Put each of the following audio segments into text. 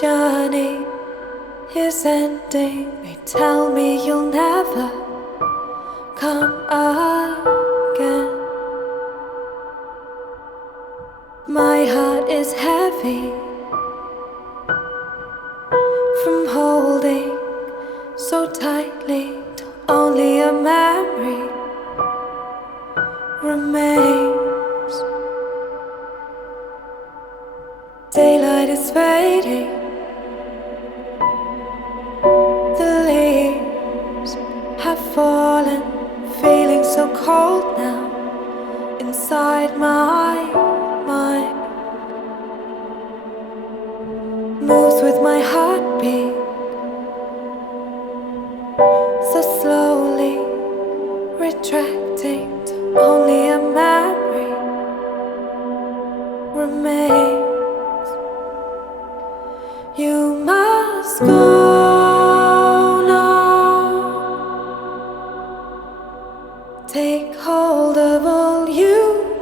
journey is ending. They tell me you'll never come again. My heart is heavy from holding so tightly till only a memory remains. Daylight is fading, the leaves have fallen, feeling so cold now inside my mind. Moves with my heartbeat so slowly, retracting till only a memory remains. You must go now. Take hold of all you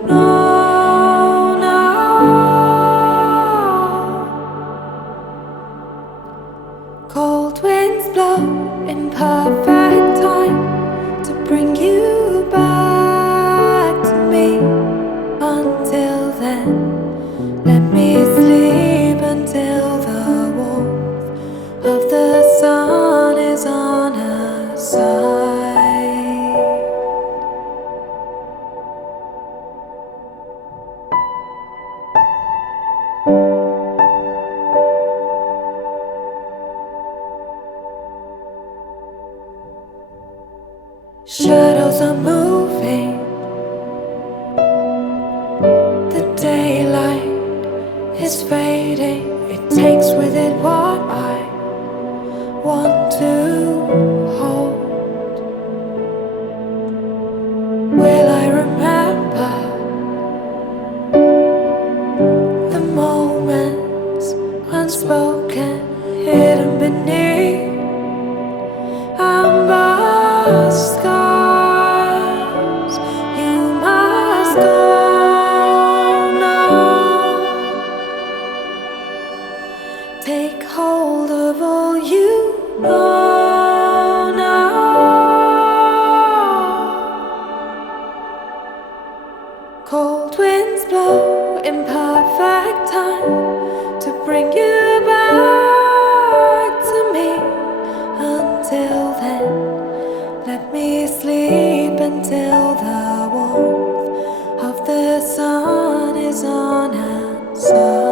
know now. Cold winds blow in perfect time to bring you back to me. Until then, let me sleep until the warmth of the sun is on our side. Shadows are moving, the daylight is fading. It takes with it what I want to hold. Will I remember the moments unspoken, hidden beneath amber skies? You must go now. Take hold of all you know now. Cold winds blow in perfect time to bring you back to me. Until then, let me sleep until the warmth of the sun is on our side.